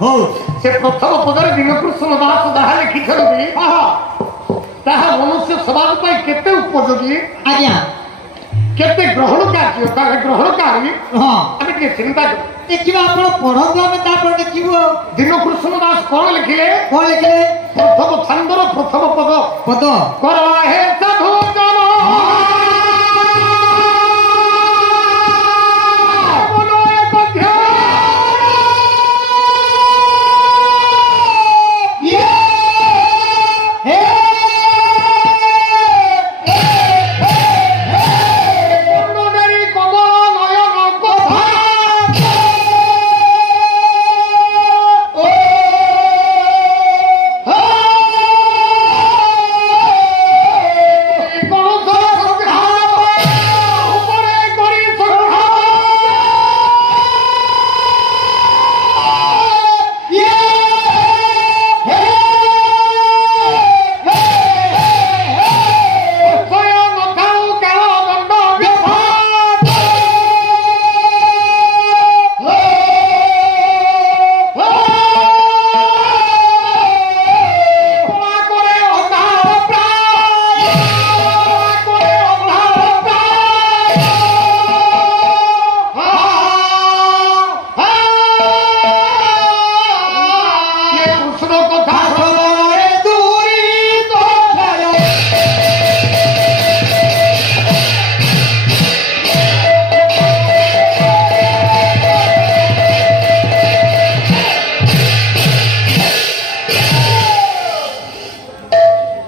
हो से प्रथम पदर दीनकृष्ण दास जहाँ लिखिଛନ୍ତି ताहा मनुष्य समाज पर केते उपयोगी आज्ञा केते ग्रहणकारी ग्रहणकारी हाँ आम टे चिंता कर देखिए आप पढ़ू आम तापर देखिए दीनकृष्ण दास कौन लिखिले कौन लिखले प्रथम छंदर प्रथम पद पद करा हे साधु जन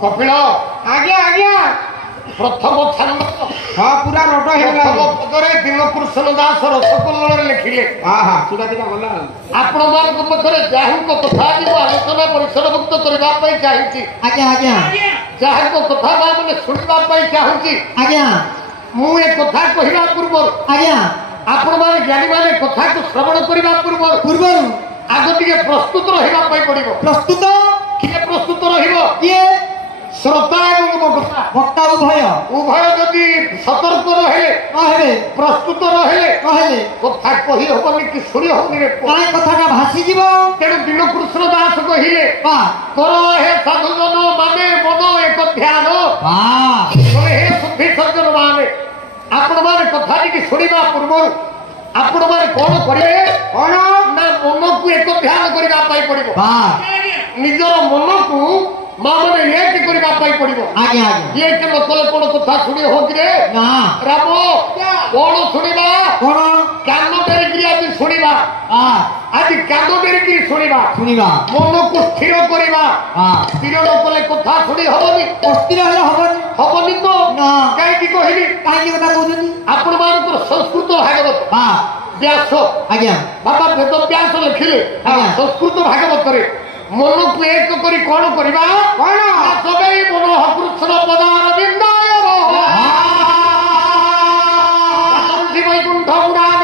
कपिल आज्ञा आज्ञा प्रथम छंद हाँ पूरा रोट प्रथम पदरे दीनकृष्ण दास रसकल्लोल लिखिले हाँ हाँ सुधा दिना गला आपण मान मध्य जाहिंको कथा जी आलोचना परिसरभुक्त करबा पई चाहिछि आज्ञा आज्ञा जाहिंको कथा माने सुनबा पई चाहिछि आज्ञा मु ए कथा कहिबा पूर्व आज्ञा आपण मान ज्ञानी माने कथा को श्रवण करबा पूर्व आगो टिके प्रस्तुत रहिबा पई पड़िबो प्रस्तुत किए प्रस्तुत रहिबो किए श्रोता एवं वक्ता वक्ता उभय जदि सतर्क रहे प्रस्तुत रहे कथा कही हबनी कि शुणी हबनी रे कथा भासी जीव तेणु दीनकृष्ण दास कहिले कर हे साधुजन माने मन एक ध्यान हे शुद्धि सज्जन माने आपण माने कथा टी शुणा पूर्व आपण माने कौन करिवे कौन ना मन को एक ध्यान करबा पाई पड़िबो निजर मन को मामने एक करबा पाई पड़िबो आगे आगे ये के लोकल कोन कथा सुनी हो कि रे ना राम कोन सुनिबा कोन कान डेरिकी आज सुनिबा आज कान डेरिकी सुनिबा मन को स्थिर करबा स्थिर लोकले कथा सुनी हबनी स्थिर हबनी तो ना काई की कहली काई कथा कहउनी आपण मानकर संस्कृत भागवत व्यास आज्ञा बाबा वेद व्यास लिखिले संस्कृत भागवत रे मन को एक करी कौन करबा कौन सबई मन कृष्ण पदार बिंदाय वैकुंठ पुराण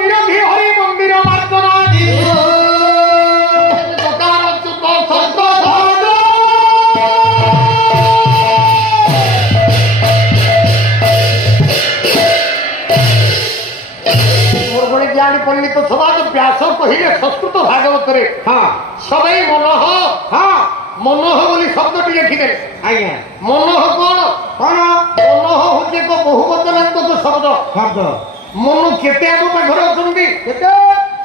निरधि हरि मंदिर मार्जना ज्ञानी पंडित समाज व्यास कहिले संस्कृत भागवत रे सबई मनोह बोली शब्द टी लिखिदे आज्ञा मनोह कौन मनोह हूँ एक बहुवचनात्मक शब्द मन केते आम पाखर अच्छा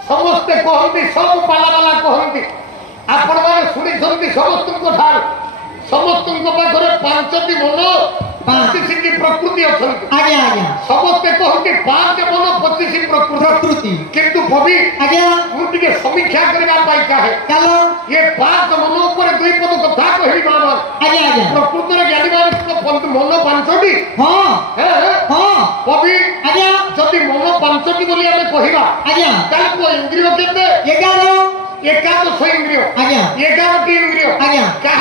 समस्ते कहती सब पालावाला कहती आपण मैंने शुणी समस्त पाखर पांचटी मन 25 प्रकृति अच्छा समस्ते कहते 5 मन 25 प्रकृति किंतु कवि मुझे समीक्षा करने चाहे ये 5 मन पर 2 पद कथा कही प्रकृति ज्ञानी मन 5टी कवि जदि मन 5टी बोली आम कह इंद्रिय के एकादश इंद्रिय 11टी इंद्रिय क्या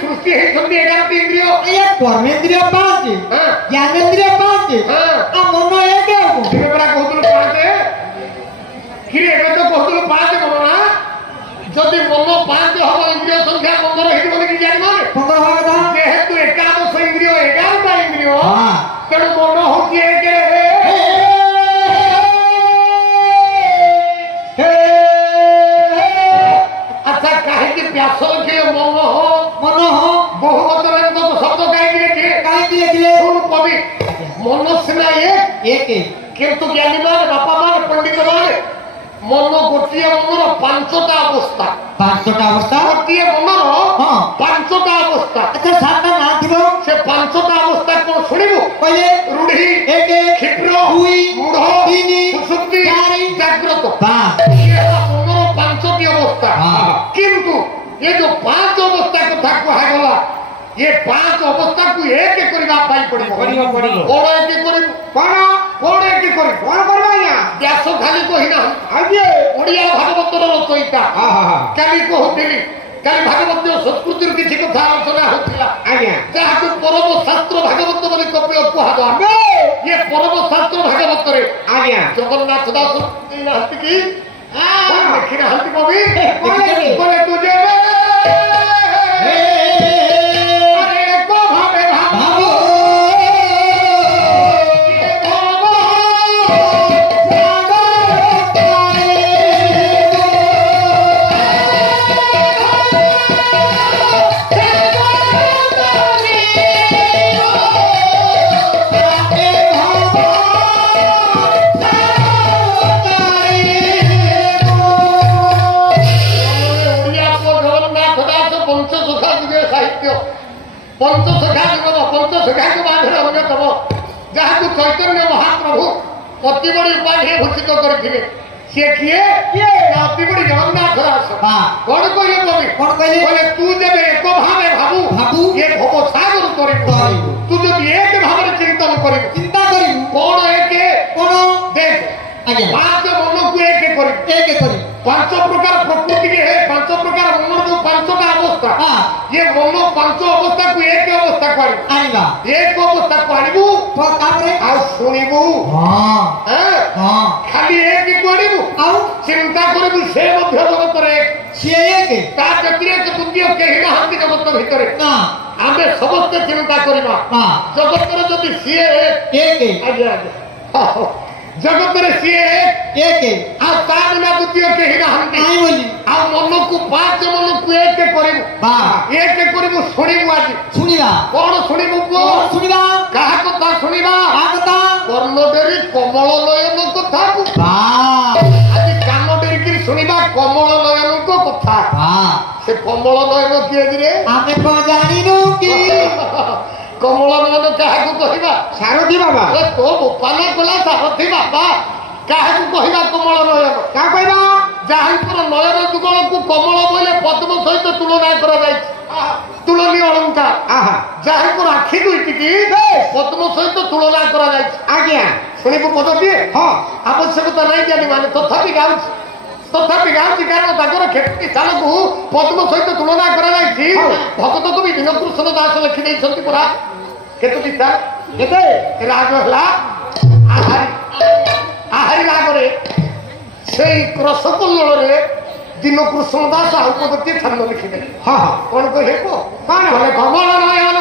सृष्टि होती 11टी इंद्रिय कर्मेन्द्रिय 5 ज्ञानेन्द्रिय 5 मन 1 कहूल 5 कि कहूल 5 मन ना जदि मन 5 हम इंद्रिय संख्या 15 हो जान जेहेतु एकादश इंद्रिय 11टा इंद्रिय মন বহুবচনান্তক শব্দ কাই দিয়েছিলে কাই দিয়েছিলে শুন কবি মন সিনা একে কিন্তু জ্ঞানী মানে বাপা মানে পণ্ডিত মানে মন গোটিয়ে মনর পাঁচটা অবস্থা ପାଞ୍ଚଟା ଅବସ୍ଥା ଗୋଟିଏ ମନର ହଁ ପାଞ୍ଚଟା ଅବସ୍ଥା ଆଚ୍ଛା ସାତଟା ନାଁ ଥିବ ସେ ପାଞ୍ଚଟା ଅବସ୍ଥା କଣ ଶୁଣିବୁ କହିଲେ ରୂଢି ଏକ କ୍ଷିପ୍ର ଦୁଇ ମୂଢ ତିନି ସୁଷୁପ୍ତି ଚାରି ଜାଗ୍ରତ ପାଞ୍ଚ ଇଏ ହେଲା ମନର ପାଞ୍ଚଟି ଅବସ୍ଥା ହଁ। କିନ୍ତୁ ଏ ଯୋଉ ପାଞ୍ଚ ଅବସ୍ଥା କଥା କୁହାଗଲା ଏ ପାଞ୍ଚ ଅବସ୍ଥାକୁ ଏକ କରିବା ପାଇଁ ପଡିବ ପଡିବ କଣ ଏକ କରିବୁ କଣ ଏକ କରିବୁ କଣ କରିବା ଆଜ୍ଞା ବ୍ୟାସ ଖାଲି କହିନା ଆଜ୍ଞା ଓଡିଆ ଭାଗବତର ରଚୟିତା କାଲି କହୁଥିଲି କାଲି ଭାଗବତ ସଂସ୍କୃତିରୁ କିଛି କଥା ଆଲୋଚନା ହଉଥିଲା ଆଜ୍ଞା ଯାହାକୁ ପରମ ଶାସ୍ତ୍ର ଭାଗବତ ବୋଲି କପିଳ କୁହାଯାଏ ଇଏ ପରମ ଶାସ୍ତ୍ର ଭାଗବତରେ ଆଜ୍ଞା ଜଗନ୍ନାଥ ଦାସ ନାହାନ୍ତି କି ଦେଖି ନାହାନ୍ତି କବି ଦେଖିଛନ୍ତି। ବୋଲେ ତୁ ଯେବେ ଆରେ ଏକ ଭାବେ ଭାବ ଭାବ ପଞ୍ଚସଖା ଯୁଗମ ପଞ୍ଚସଖାକୁ ବାହାରେ ଅନ୍ୟତମ ଯାହାକୁ ଚୈତନ୍ୟ ମହାପ୍ରଭୁ ଅତି ବଡି ଉପାଧିରେ ଭୂଷିତ କରିଥିଲେ ସିଏ କିଏ ଅତି ବଡି ଜଗନ୍ନାଥ ଦାସ କଣ କହିଲେ କବି କଣ କହିଲେ କହିଲେ ତୁ ଯେବେ ଏକ ଭାବେ ଭାବୁ ଭାବୁ ଏ ଭବ ସାଗର କରିବୁ ତୁ ଯଦି ଏକ ଭାବରେ ଚିନ୍ତନ କରିବୁ ଚିନ୍ତା କରିବୁ କଣ ଏକ କଣ ଦେଖ ଆଜ୍ଞା ପାଞ୍ଚ ମନକୁ ଏକ କରିବୁ ଏକ କରିବୁ ପାଞ୍ଚ ପ୍ରକାର ପ୍ରକୃତିରେ ପାଞ୍ଚ ପ୍ରକାର ମନର ଯୋଉ ପାଞ୍ଚଟା ଅବସ୍ଥା ହଁ ଇଏ ମନ ପାଞ୍ଚ ଅବସ୍ଥାକୁ ଏକ ଅବସ୍ଥାକୁ ଆଣିବୁ ଆଣିବା ଏକ ଅବସ୍ଥାକୁ ଆଣିବୁ ତାପରେ ଆଉ ଶୁଣିବୁ ହଁ ହଁ ହଁ ଖାଲି ଏକକୁ ଆଣିବୁ ଆଉ ଚିନ୍ତା କରିବୁ ସେ ମଧ୍ୟ ଜଗତରେ ଏକ ସିଏ ଏକ ତା ବ୍ୟତିରେକ ଦ୍ୱିତୀୟ କେହି ନାହାନ୍ତି ଜଗତ ଭିତରେ ନା ଆମେ ସମସ୍ତେ ଚିନ୍ତା କରିବା ନା ଜଗତର ଯଦି ସିଏ ଏକ ଏକ ଆଜ୍ଞା ଆଜ୍ଞା ଜଗତରେ ସିଏ ଏକ ଆଉ ତା ବିନା ଦ୍ୱିତୀୟ କେହି ନାହାନ୍ତି ନାଇଁ ବୋଲି ଆଉ ମନକୁ ପାଞ୍ଚ ମନକୁ ଏକ କରିବୁ ବା ଏକ କରିବୁ ଶୁଣିବୁ ଆଜି ଶୁଣିବା କଣ ଶୁଣିବୁ ପୁଅ କଣ ଶୁଣିବା କାହା କଥା ଶୁଣିବା ଆ କଥା କର୍ଣ୍ଣଡେରି କମଳ ନୟନ କଥାକୁ ବା ଆଜି କାନ ଡେରିକିରି ଶୁଣିବା କମଳ ନୟନଙ୍କ କଥା ବା ସେ କମଳ ନୟନ କିଏ କିରେ ଆମେ କଣ ଜାଣିନୁ କି କମଳ ନୟନ କାହାକୁ କହିବା ସାରଥି ବାବା ଏ ତୋ ବୋପାନ କଲା ସାରଥି ବାବା କାହାକୁ କହିବା କମଳ ନୟନ କାହା କହିବା ଯାହାଙ୍କର ନୟନ ଯୁଗଳକୁ କମଳ ବୋଇଲେ ପଦ୍ମ ସହିତ ତୁଳନା କରାଯାଇଛି ତୁଳନୀ ଅଳଙ୍କାର ଯାହାଙ୍କର ଆଖି ଦୁଇଟିକି ପଦ୍ମ ସହିତ ତୁଳନା କରାଯାଇଛି ଆଜ୍ଞା ଶୁଣିବୁ ପଦଟିଏ ହଁ ଆବଶ୍ୟକତା ନାହିଁ ଜାଣି ମାନେ ତଥାପି ଗାଉଛି କାରଣ ତାଙ୍କର କ୍ଷେତ୍ରୀ ସ୍ଥାନକୁ ପଦ୍ମ ସହିତ ତୁଳନା କରାଯାଇଛି ଭଗତ କବି ଦୀନକୃଷ୍ଣ ଦାସ ଲେଖି ଦେଇଛନ୍ତି ପରା କେତୋଟି ସ୍ଥାନ କେତେ ରାଗ ହେଲା ଆହାରି ରାଗରେ ସେଇ ରସକଲ୍ଲୋଳରେ ଦୀନକୃଷ୍ଣ ଦାସ ଆଉ ପଦଟିଏ ଛାନ୍ଦ ଲେଖିଦେଲେ ହଁ କଣ କହିଲେ କୁହ କଣ କହିଲେ କମଳ ନୟନ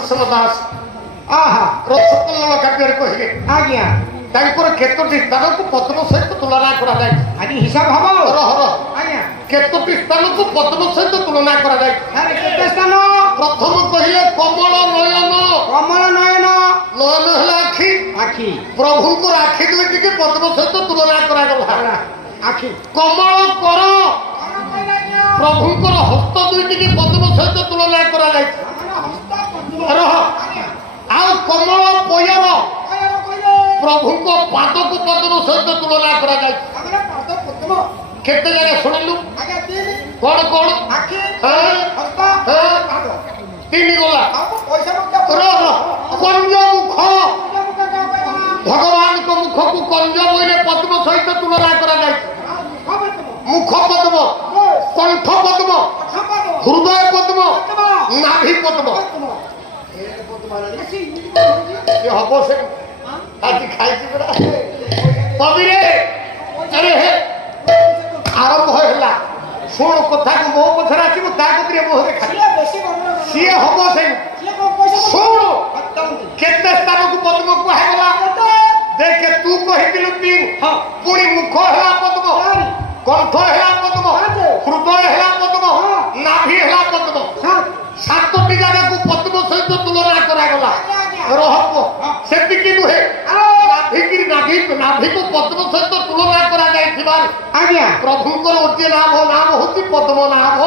कृष्ण दास आहा रसकल्लोल काव्य कहिले आज्ञा ତାଙ୍କର କେତୋଟି ସ୍ଥାନକୁ ପଦ୍ମ ସହିତ ତୁଳନା କରାଯାଇଛି। ଆଜି ହିସାବ ହବ ରହ ଆଜ୍ଞା କେତୋଟି ସ୍ଥାନକୁ ପଦ୍ମ ସହିତ ତୁଳନା କରାଯାଇଛି। ଆରେ କେତେ ସ୍ଥାନ ପ୍ରଥମ କହିଲେ କମଳ ନୟନ। କମଳ ନୟନ ନୟନ ହେଲା ଆଖି। ଆଖି ପ୍ରଭୁଙ୍କର ଆଖି ଦୁଇଟିକି ପଦ୍ମ ସହିତ ତୁଳନା କରାଗଲା। ଆଖି କମଳ କର ପ୍ରଭୁଙ୍କର ହସ୍ତ ଦୁଇଟିକି ପଦ୍ମ ସହିତ ତୁଳନା କରାଯାଇଛି। ରହ ଆଉ କମଳ ପୟର ପ୍ରଭୁଙ୍କ ପାଦକୁ ପଦ୍ମ ସହିତ ତୁଳନା କରାଯାଇଛି। କେତେ ଜାଗା ଶୁଣିଲୁ କଣ କଣ ତିନି ଗଲା କଞ୍ଜ ମୁଖ ଭଗବାନଙ୍କ ମୁଖକୁ କଞ୍ଜ ବହିରେ ପଦ୍ମ ସହିତ ତୁଳନା କରାଯାଇଛି। ମୁଖ ପଦ୍ମ କଣ୍ଠ ପଦ୍ମ ହୃଦୟ ପଦ୍ମ ନାଭି ପଦ୍ମ ହବ ସେ ଆଜି ଖାଇଛି ପରା କବିରେ ଆରେ ଆରମ୍ଭ ହେଲା ଶୁଣ କଥାକୁ ମୋ ପଛରେ ଆସିବୁ ତା କତିରେ ମୁହଁରେ ଖାଇ ସିଏ ହବ ସେ ଶୁଣ କେତେ ସ୍ଥାନକୁ ପଦ୍ମ କୁହାଗଲା ଦେଖେ ତୁ କହିଥିଲୁ ପୁଣି ମୁଖ ହେଲା ପଦ୍ମ କଣ୍ଠ ହେଲା ପଦ୍ମ ହୃଦୟ ହେଲା ପଦ୍ମ ନାଭି ହେଲା ପଦ୍ମ ସାତଟି ଜାଗାକୁ ପଦ୍ମ ସହିତ ତୁଳନା କରାଗଲା। ରହବ ସେତିକି ନୁହେଁ ନାଭିକୁ ପଦ୍ମ ସହିତ ତୁଳନା କରାଯାଇଥିବା ଆଜ୍ଞା ପ୍ରଭୁଙ୍କର ଗୋଟିଏ ନାମ ହଉଛି ପଦ୍ମନାଭ।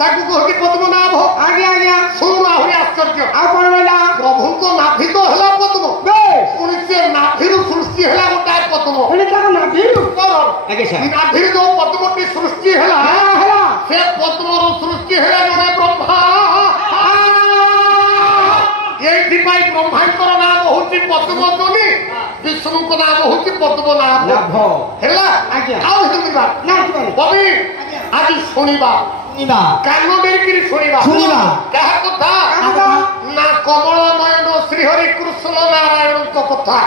ତାକୁ କହନ୍ତି ପଦ୍ମନାଭ। ଆଜ୍ଞା ଆଜ୍ଞା ଶୁଣୁ ଆହୁରି ଆଶ୍ଚର୍ଯ୍ୟ ଆଉ କଣ ରହିଲା ପ୍ରଭୁଙ୍କ ନାଭି ତ ହେଲା ପଦ୍ମ ପୁଣି ସେ ନାଭିରୁ ସୃଷ୍ଟି ହେଲା ଗୋଟାଏ ପଦ୍ମ। ନାଭିରୁ ଯୋଉ ପଦ୍ମଟି ସୃଷ୍ଟି ହେଲା ସେ ପଦ୍ମରୁ ସୃଷ୍ଟି ହେଲା ଜଣେ ବ୍ରହ୍ମା। ଏଇଥିପାଇଁ ବ୍ରହ୍ମାଙ୍କର ନାମ ହଉଛି ପଦ୍ମଜନୀ ବିଷ୍ଣୁଙ୍କ ନାମ ହଉଛି ପଦ୍ମନାଭ ହେଲା। ଆଉ ଶୁଣିବା କବି ଆଜି ଶୁଣିବା କାନ ଡେରିକିରି ଶୁଣିବା କାହା କଥା ନା କମଳ ନୟନ ଶ୍ରୀହରି କୃଷ୍ଣ ନାରାୟଣଙ୍କ କଥା।